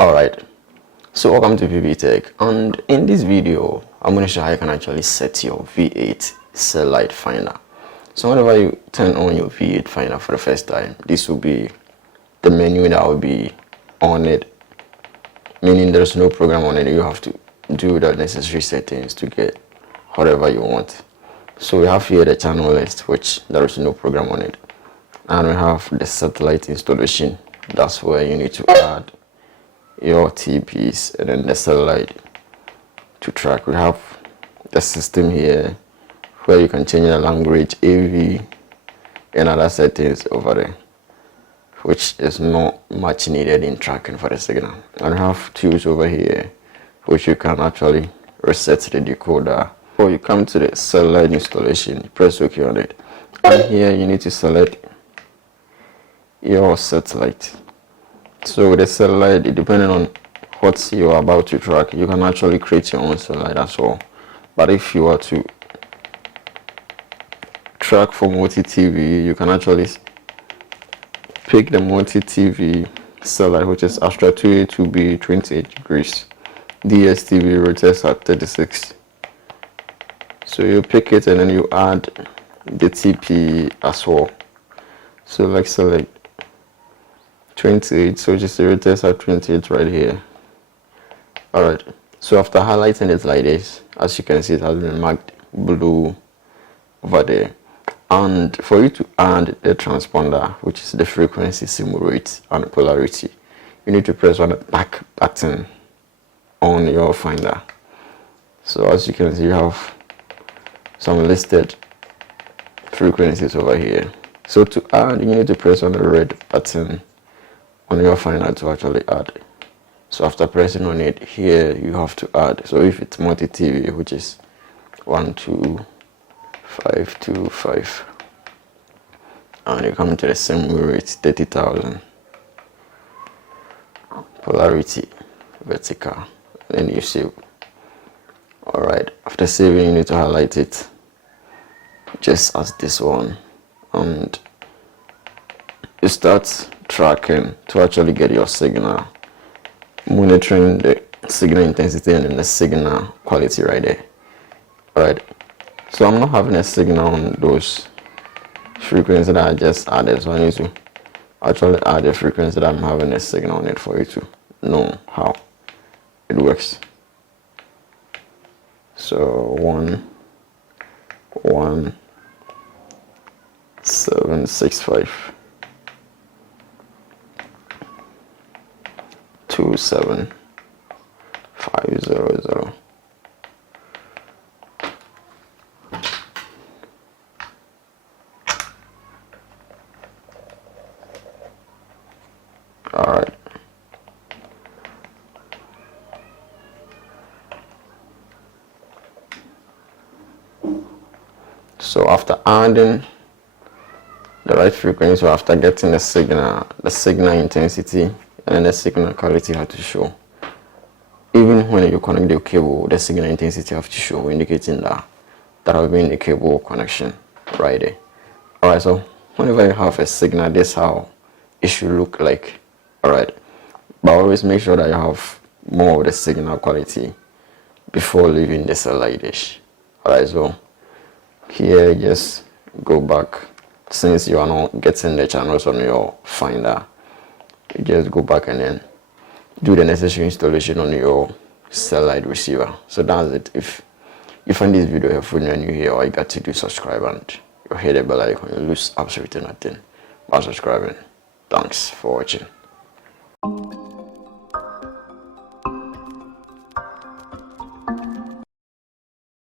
Alright, so welcome to Pbteck, and in this video I'm going to show how you can actually set your V8 satellite finder. So whenever you turn on your V8 finder for the first time, this will be the menu that will be on it, meaning there's no program on it. You have to do the necessary settings to get whatever you want. So we have here the channel list, which there is no program on it, and we have the satellite installation. That's where you need to add your TPs and then the satellite to track. We have the system here where you can change the language, AV, and other settings over there, which is not much needed in tracking for the signal. And we have tools over here which you can actually reset the decoder. Or you come to the satellite installation, you press OK on it, and here you need to select your satellite. So with the satellite, depending on what you are about to track, you can actually create your own satellite as well. But if you are to track for multi-TV, you can actually pick the multi-TV satellite, which is Astra 2A2B 28 degrees. DSTV rotates at 36. So you pick it and then you add the TP as well. So like select 28, so just rotates at 28 right here. Alright, so after highlighting it like this, as you can see, it has been marked blue over there. And for you to add the transponder, which is the frequency, symbol rate, and polarity, you need to press on the back button on your finder. So as you can see, you have some listed frequencies over here. So to add, you need to press on the red button on your finder to actually add. So after pressing on it, here you have to add. So if it's multi-TV, which is 12525, and you come to the symbol rate 30,000, polarity vertical, then you save. Alright, after saving, you need to highlight it just as this one, and you start tracking to actually get your signal, monitoring the signal intensity and then the signal quality right there. Alright, so I'm not having a signal on those frequencies that I just added, so I need to actually add the frequency that I'm having a signal on it for you to know how it works. So 11765 27500. All right. So after adding the right frequency, or after getting the signal intensity and the signal quality have to show. Even when you connect the cable, the signal intensity have to show, indicating that have been a cable connection right there. Alright, so whenever you have a signal, this is how it should look like. Alright, but always make sure that you have more of the signal quality before leaving the satellite dish. Alright, so here just go back. Since you are not getting the channels on your finder, you just go back and then do the necessary installation on your satellite receiver. So that's it. If you find this video helpful and you're here, all you got to do is subscribe and you hit the bell icon. You lose absolutely nothing by subscribing. Thanks for watching.